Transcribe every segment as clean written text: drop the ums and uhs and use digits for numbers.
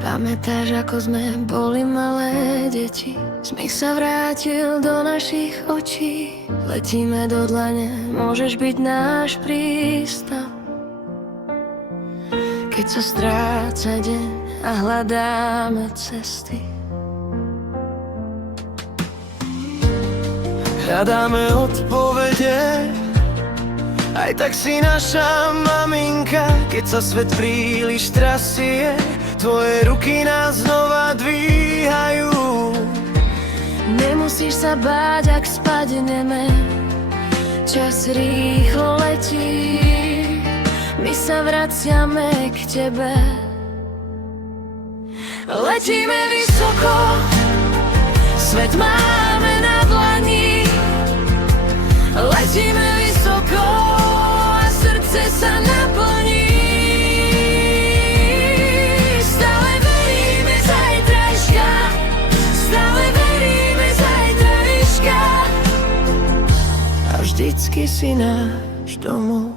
Pamätáš, ako sme boli malé deti? Smích sa vrátil do našich očí. Letíme do dlane, môžeš byť náš prístav. Keď sa stráca deň a hľadáme cesty, hľadáme odpovede, aj tak si naša maminka. Keď sa svet príliš trasie, tvoje ruky nás znova dvíhajú. Nemusíš sa báť, ak spadneme, čas rýchlo letí. My sa vraciame k tebe. Letíme vysoko, svet máme na dlani. Letíme vysoko a srdce sa naplní. Stále veríme zajtrajška, stále veríme zajtrajška. A vždycky si náš domov.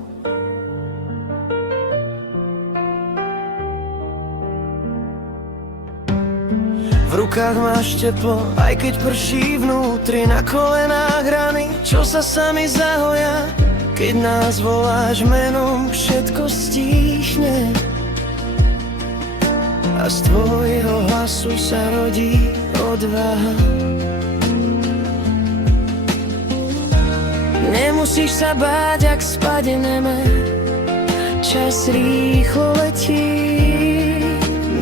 V rukách máš teplo, aj keď prší vnútri. Na kolenách rany, čo sa sami zahoja. Keď nás voláš menom, všetko stíchne. A z tvojho hlasu sa rodí odvaha. Nemusíš sa báť, ak spadneme, čas rýchlo letí.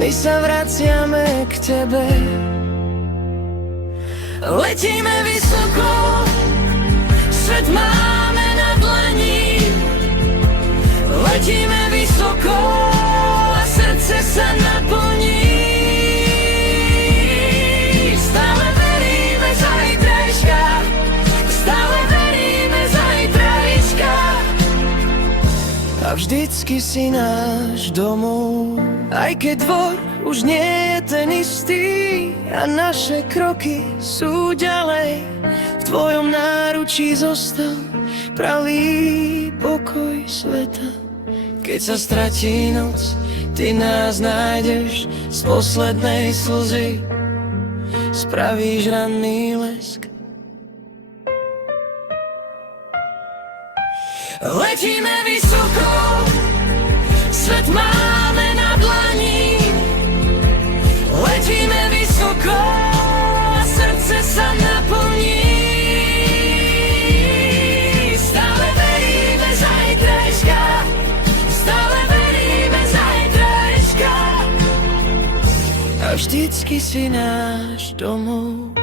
My sa vraciame k tebe. Letíme vysoko, svet máme na dlani. Letíme vysoko a srdce sa naplní. Stále veríme zajtrajška, stále veríme zajtrajška. A vždycky si náš domov. Aj keď dvor už nie je ten istý a naše kroky sú ďalej, v tvojom náručí zostal pravý pokoj sveta. Keď sa stratí noc, ty nás nájdeš z poslednej slzy, spravíš ranný lesk. Letíme vysoko, svet máme na dlani. Letíme vysoko a srdce sa naplní. Stále veríme zajtrajška, stále veríme zajtrajška. A vždycky si náš domov.